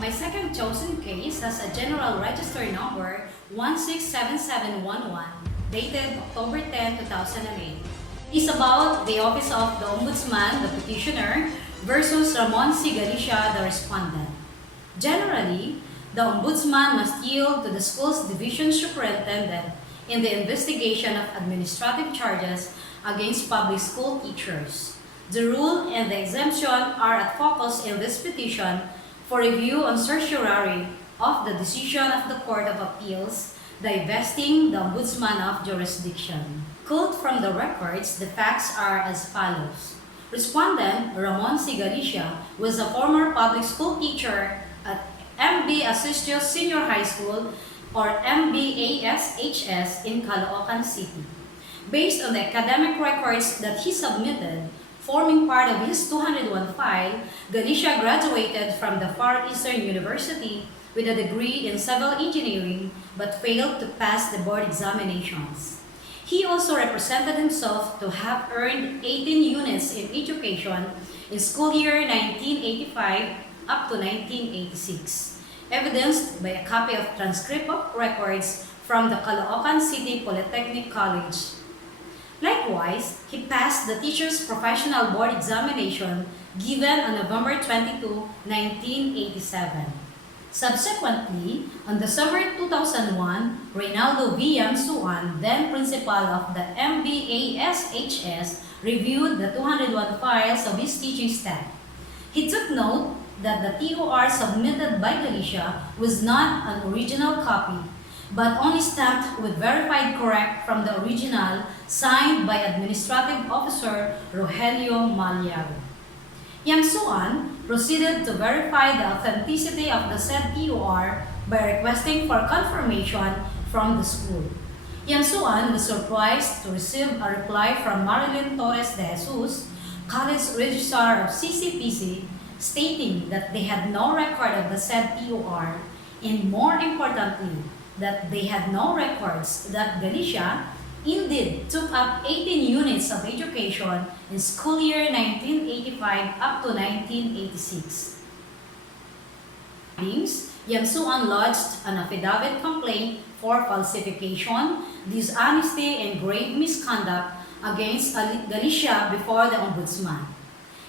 My second chosen case has a General Register number 167711 dated October 10, 2008. It's about the Office of the Ombudsman, the petitioner, versus Ramon C. Galicia, the respondent. Generally, the Ombudsman must yield to the school's division superintendent in the investigation of administrative charges against public school teachers. The rule and the exemption are at focus in this petition for review on certiorari of the decision of the Court of Appeals divesting the Ombudsman of jurisdiction. Quote from the records, the facts are as follows. Respondent Ramon C. Galicia was a former public school teacher at MB Asistio Senior High School or MBASHS in Caloocan City. Based on the academic records that he submitted, forming part of his 201 file, Galicia graduated from the Far Eastern University with a degree in civil engineering but failed to pass the board examinations. He also represented himself to have earned 18 units in education in school year 1985 up to 1986, evidenced by a copy of transcript of records from the Caloocan City Polytechnic College. Likewise, he passed the Teachers Professional Board examination given on November 22, 1987. Subsequently, on December 2001, Reynaldo V. Yamsuan, then principal of the MBASHS, reviewed the 201 files of his teaching staff. He took note that the TOR submitted by Galicia was not an original copy, but only stamped with verified correct from the original signed by Administrative Officer Rogelio Maliago. Yamsuan proceeded to verify the authenticity of the said TOR by requesting for confirmation from the school. Yamsuan was surprised to receive a reply from Marilyn Torres de Jesus, College Registrar of CCPC, stating that they had no record of the said TOR and, more importantly, that they had no records that Galicia indeed took up 18 units of education in school year 1985 up to 1986. Yamsuan lodged an affidavit complaint for falsification, dishonesty, and grave misconduct against Galicia before the Ombudsman.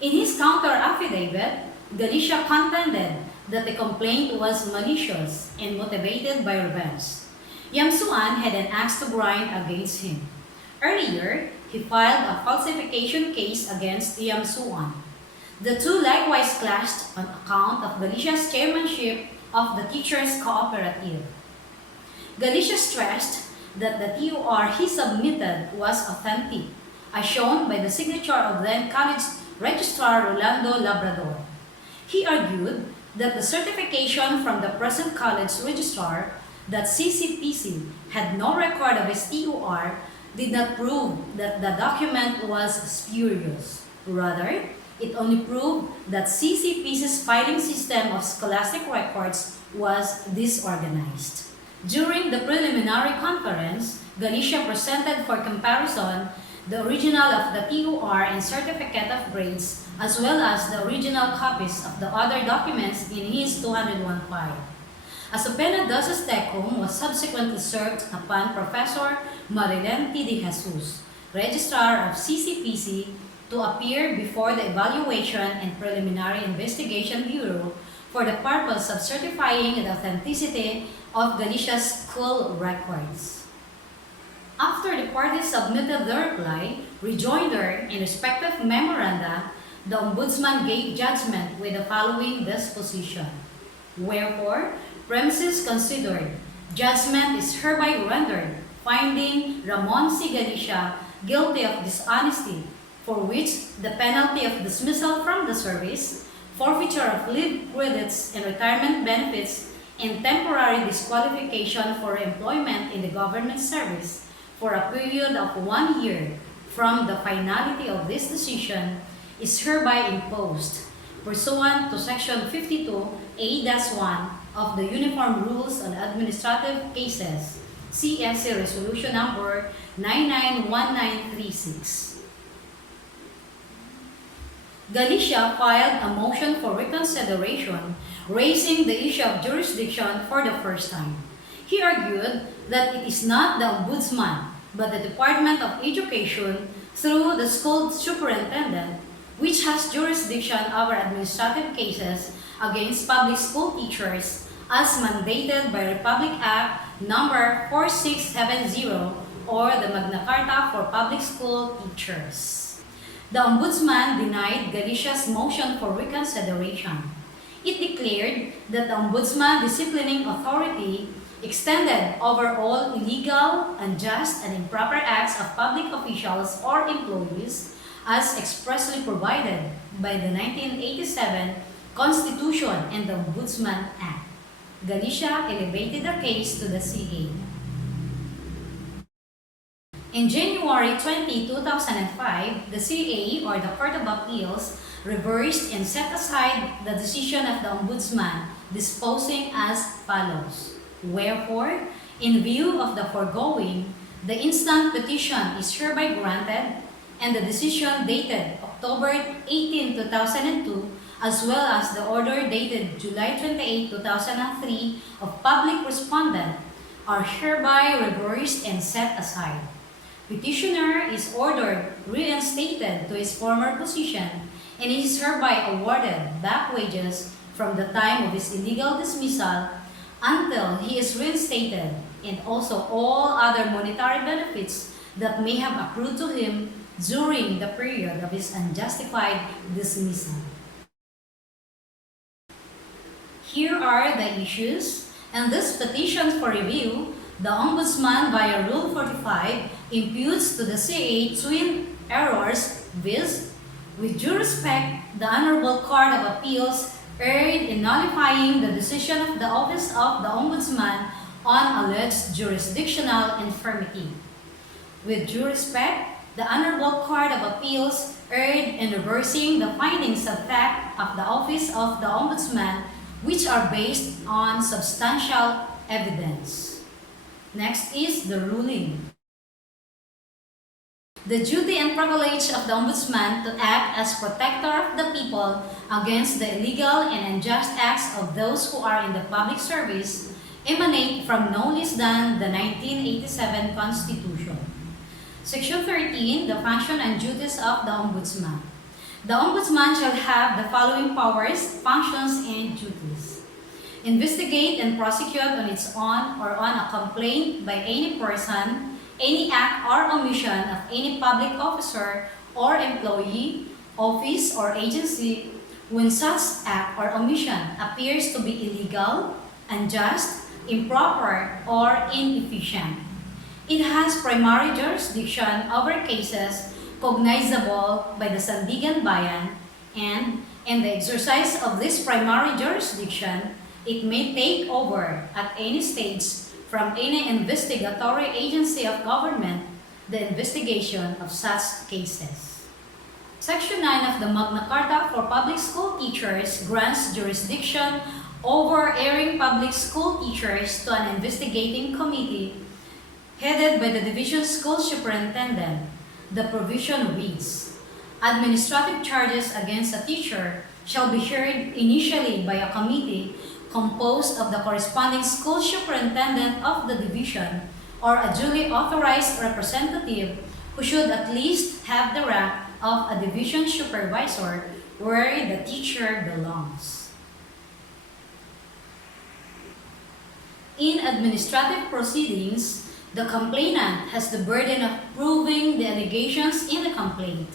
In his counter-affidavit, Galicia contended that the complaint was malicious and motivated by revenge. Yamsuan had an axe to grind against him. Earlier, he filed a falsification case against Yamsuan. The two likewise clashed on account of Galicia's chairmanship of the Teachers' Cooperative. Galicia stressed that the TOR he submitted was authentic, as shown by the signature of then College Registrar Rolando Labrador. He argued that the certification from the present college registrar that CCPC had no record of his TOR did not prove that the document was spurious. Rather, it only proved that CCPC's filing system of scholastic records was disorganized. During the preliminary conference, Galicia presented for comparison the original of the TOR and certificate of grades, as well as the original copies of the other documents in his 201 file. A subpoena dosis tecum was subsequently served upon Professor Marilyn T. de Jesus, Registrar of CCPC, to appear before the Evaluation and Preliminary Investigation Bureau for the purpose of certifying the authenticity of Galicia's school records. After the parties submitted their reply, rejoinder, and respective memoranda, the Ombudsman gave judgment with the following disposition. Wherefore, premises considered, judgment is hereby rendered, finding Ramon C. Galicia guilty of dishonesty, for which the penalty of dismissal from the service, forfeiture of leave credits and retirement benefits, and temporary disqualification for employment in the government service for a period of 1 year from the finality of this decision is hereby imposed, pursuant to Section 52A-1 of the Uniform Rules on Administrative Cases, CSC Resolution Number 991936. Galicia filed a motion for reconsideration, raising the issue of jurisdiction for the first time. He argued that it is not the ombudsman, but the Department of Education through the school superintendent, which has jurisdiction over administrative cases against public school teachers as mandated by Republic Act number 4670 or the Magna Carta for Public School Teachers. The Ombudsman denied Galicia's motion for reconsideration. It declared that the Ombudsman disciplining authority extended over all illegal, unjust, and improper acts of public officials or employees as expressly provided by the 1987 Constitution and the Ombudsman Act. Galicia elevated the case to the CA. In January 20, 2005, the CA or the Court of Appeals reversed and set aside the decision of the Ombudsman, disposing as follows. Wherefore, in view of the foregoing, the instant petition is hereby granted and the decision dated October 18, 2002 as well as the order dated July 28, 2003 of public respondent are hereby reversed and set aside. Petitioner is ordered reinstated to his former position and is hereby awarded back wages from the time of his illegal dismissal until he is reinstated, and also all other monetary benefits that may have accrued to him during the period of his unjustified dismissal. Here are the issues, and this petition for review. The Ombudsman via Rule 45 imputes to the CA twin errors, viz. With due respect, the Honorable Court of Appeals erred in nullifying the decision of the Office of the Ombudsman on alleged jurisdictional infirmity. With due respect, the Honorable Court of Appeals erred in reversing the findings of fact of the Office of the Ombudsman, which are based on substantial evidence. Next is the ruling. The duty and privilege of the Ombudsman to act as protector of the people against the illegal and unjust acts of those who are in the public service emanate from no less than the 1987 Constitution. Section 13, the function and duties of the Ombudsman. The Ombudsman shall have the following powers, functions, and duties. Investigate and prosecute on its own or on a complaint by any person, any act or omission of any public officer or employee, office, or agency when such act or omission appears to be illegal, unjust, improper, or inefficient. It has primary jurisdiction over cases cognizable by the Sandigan Bayan, and in the exercise of this primary jurisdiction, it may take over at any stage from any investigatory agency of government the investigation of such cases. Section 9 of the Magna Carta for Public School Teachers grants jurisdiction over erring public school teachers to an investigating committee headed by the Division School Superintendent. The provision reads, administrative charges against a teacher shall be heard initially by a committee composed of the corresponding school superintendent of the division or a duly authorized representative who should at least have the rank of a division supervisor where the teacher belongs. In administrative proceedings, the complainant has the burden of proving the allegations in the complaint.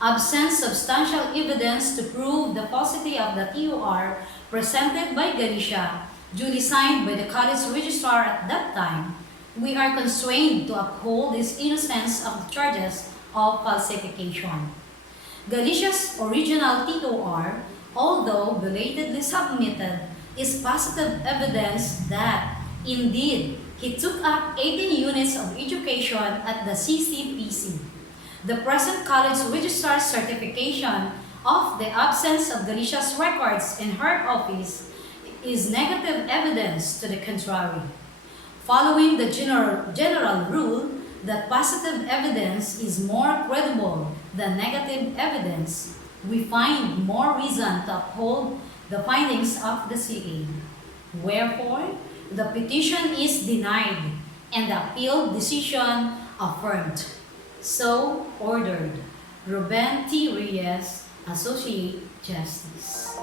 Absent substantial evidence to prove the falsity of the TOR presented by Galicia, duly signed by the college registrar at that time, we are constrained to uphold his innocence of the charges of falsification. Galicia's original TOR, although belatedly submitted, is positive evidence that, indeed, he took up 18 units of education at the CCPC. The present college registrar's certification of the absence of Galicia's records in her office is negative evidence to the contrary. Following the general rule that positive evidence is more credible than negative evidence, we find more reason to uphold the findings of the CA. Wherefore, the petition is denied and the appeal decision affirmed. So ordered. Ruben T. Reyes, Associate Justice.